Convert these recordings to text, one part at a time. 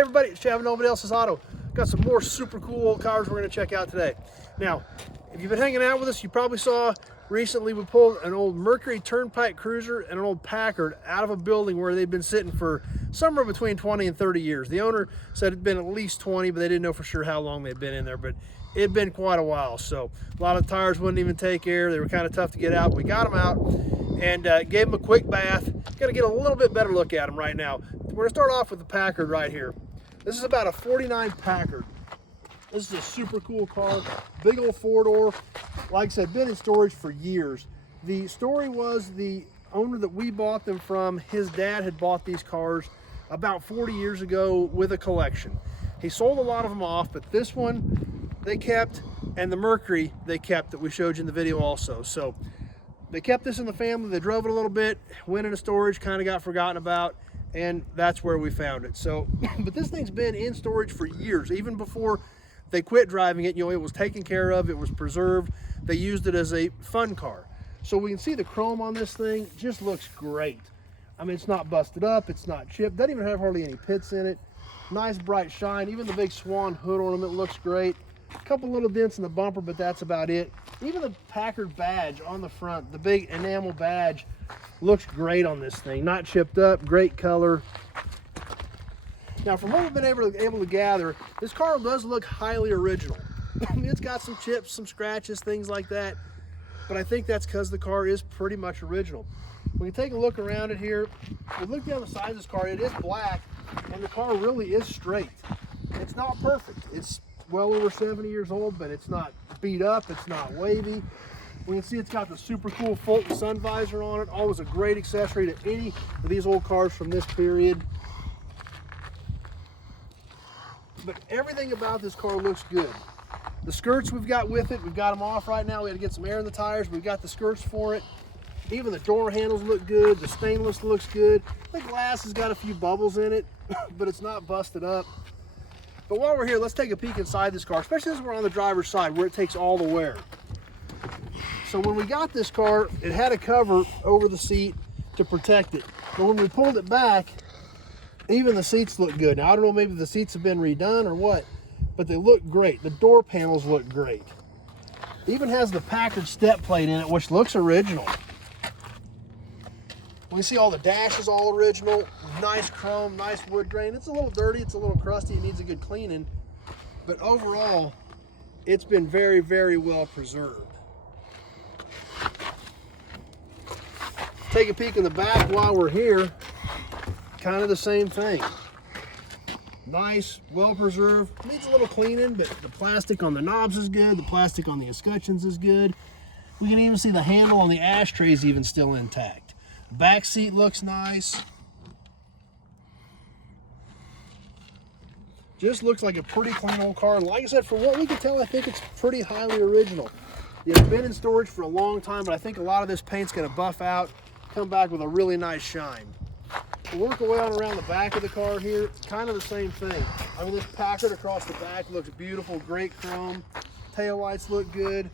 Hey everybody, it's Chad, Nobody Else's Auto. Got some more super cool old cars we're going to check out today. Now, if you've been hanging out with us, you probably saw recently we pulled an old Mercury Turnpike Cruiser and an old Packard out of a building where they've been sitting for somewhere between 20 and 30 years. The owner said it'd been at least 20, but they didn't know for sure how long they'd been in there, but it'd been quite a while. So a lot of the tires wouldn't even take air. They were kind of tough to get out. We got them out and gave them a quick bath. Got to get a little bit better look at them right now. We're going to start off with the Packard right here. This is about a 49 Packard. This is a super cool car, big old four-door. Like I said, been in storage for years. The story was the owner that we bought them from, his dad had bought these cars about 40 years ago with a collection. He sold a lot of them off, but this one they kept, and the Mercury they kept that we showed you in the video also. So they kept this in the family, they drove it a little bit, went into storage, kind of got forgotten about, and that's where we found it. So, but this thing's been in storage for years, even before they quit driving it. You know, it was taken care of, it was preserved. They used it as a fun car. So we can see the chrome on this thing just looks great. I mean, it's not busted up, it's not chipped, doesn't even have hardly any pits in it. Nice bright shine, even the big swan hood ornament looks great. A couple little dents in the bumper, but that's about it. Even the Packard badge on the front, the big enamel badge, looks great on this thing. Not chipped up, great color. Now, from what we've been able to gather, this car does look highly original. It's got some chips, some scratches, things like that, but I think that's because the car is pretty much original. We can take a look around it here. We look down the side of this car, it is black, and the car really is straight. It's not perfect. It's well over 70 years old, but it's not beat up, it's not wavy. We can see it's got the super cool Fulton Sunvisor on it. Always a great accessory to any of these old cars from this period. But everything about this car looks good. The skirts we've got with it, we've got them off right now. We had to get some air in the tires. We've got the skirts for it. Even the door handles look good. The stainless looks good. The glass has got a few bubbles in it, but it's not busted up. But while we're here, let's take a peek inside this car, especially as we're on the driver's side where it takes all the wear. So when we got this car, it had a cover over the seat to protect it. But when we pulled it back, even the seats look good. Now, I don't know, maybe the seats have been redone or what, but they look great. The door panels look great. It even has the Packard step plate in it, which looks original. We see all the dash is all original. Nice chrome, nice wood grain. It's a little dirty, it's a little crusty, it needs a good cleaning. But overall, it's been very, very well preserved. Take a peek in the back while we're here. Kind of the same thing. Nice, well preserved. Needs a little cleaning, but the plastic on the knobs is good. The plastic on the escutcheons is good. We can even see the handle on the ashtrays even still intact. Back seat looks nice. Just looks like a pretty clean old car. And like I said, for what we can tell, I think it's pretty highly original. It's been in storage for a long time, but I think a lot of this paint's gonna buff out, come back with a really nice shine. We'll work our way on around the back of the car here, kind of the same thing. I mean, this Packard across the back looks beautiful, great chrome. Tail lights look good.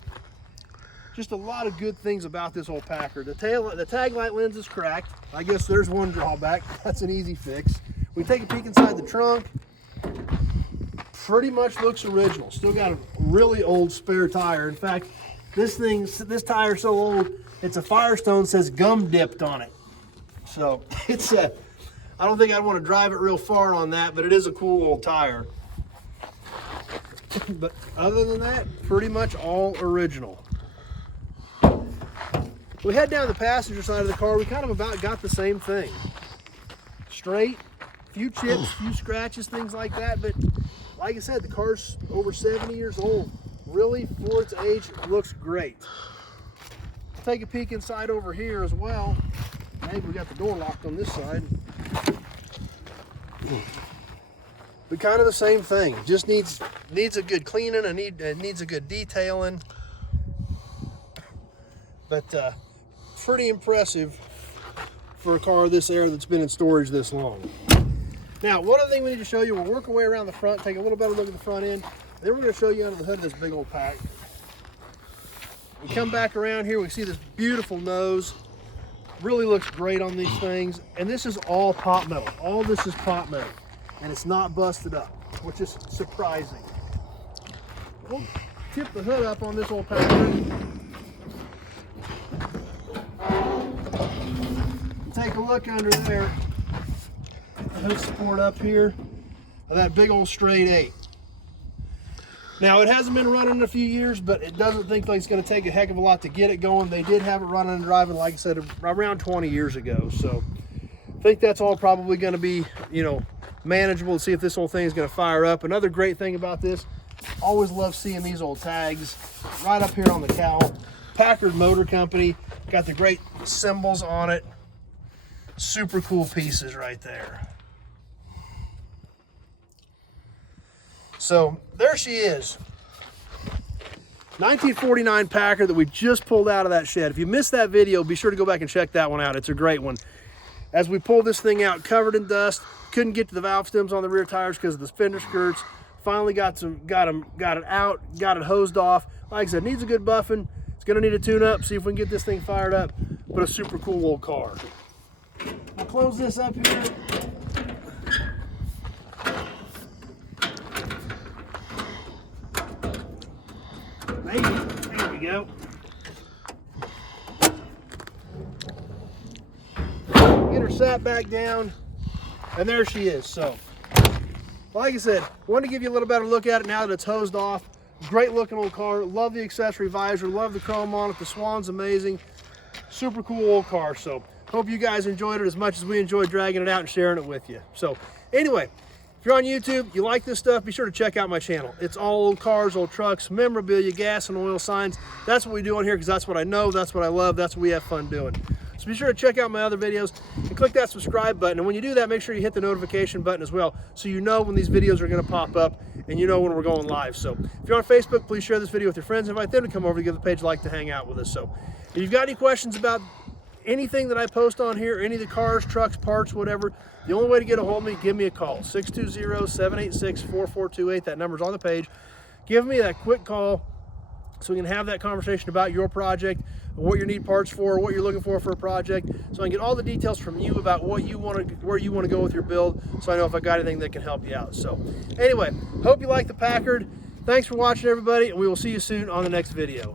Just a lot of good things about this old Packard. The tag light lens is cracked. I guess there's one drawback. That's an easy fix. We take a peek inside the trunk. Pretty much looks original. Still got a really old spare tire. In fact, this tire's so old, it's a Firestone, says gum dipped on it. So it's a, I don't think I'd want to drive it real far on that, but it is a cool old tire. But other than that, pretty much all original. We head down the passenger side of the car, we kind of about got the same thing. Straight, few chips, few scratches, things like that, but like I said, the car's over 70 years old. Really, for its age, it looks great. Take a peek inside over here as well. Maybe we got the door locked on this side. But kind of the same thing. Just needs a good cleaning. It needs a good detailing. But pretty impressive for a car this era that's been in storage this long. Now, one other thing we need to show you, we'll work our way around the front, take a little better look at the front end, then we're going to show you under the hood of this big old pack. We come back around here, we see this beautiful nose. Really looks great on these things. And this is all pot metal. All this is pot metal. and it's not busted up, which is surprising. We'll tip the hood up on this old Packard. Take a look under there. The hood support up here of that big old straight 8. Now, it hasn't been running in a few years, but it doesn't think like it's going to take a heck of a lot to get it going. They did have it running and driving, like I said, around 20 years ago. So I think that's all probably going to be, you know, manageable to see if this whole thing is going to fire up. Another great thing about this, always love seeing these old tags right up here on the cowl. Packard Motor Company, got the great symbols on it. Super cool pieces right there. So there she is. 1949 Packard that we just pulled out of that shed. If you missed that video, be sure to go back and check that one out. It's a great one. As we pulled this thing out, covered in dust, couldn't get to the valve stems on the rear tires because of the fender skirts. Finally got it out, got it hosed off. Like I said, needs a good buffing. It's gonna need a tune up, see if we can get this thing fired up, but a super cool old car. I'll close this up here. Maybe. There we go. Get her sat back down, and there she is. So, like I said, wanted to give you a little better look at it now that it's hosed off. Great looking old car. Love the accessory visor. Love the chrome on it. The Swan's amazing. Super cool old car. So, hope you guys enjoyed it as much as we enjoyed dragging it out and sharing it with you. So, anyway. If you're on YouTube, you like this stuff, be sure to check out my channel. It's all old cars, old trucks, memorabilia, gas and oil signs. That's what we do on here because that's what I know, that's what I love, that's what we have fun doing. So be sure to check out my other videos and click that subscribe button. And when you do that, make sure you hit the notification button as well so you know when these videos are going to pop up and you know when we're going live. So if you're on Facebook, please share this video with your friends. Invite them to come over to give the page a like to hang out with us. So if you've got any questions about anything that I post on here, any of the cars, trucks, parts, whatever, the only way to get a hold of me, give me a call, 620-786-4428. That number's on the page. Give me that quick call so we can have that conversation about your project, what you need parts for, what you're looking for a project, so I can get all the details from you about what you want to, where you want to go with your build, so I know if I got anything that can help you out. So anyway, hope you like the Packard. Thanks for watching, everybody, and we will see you soon on the next video.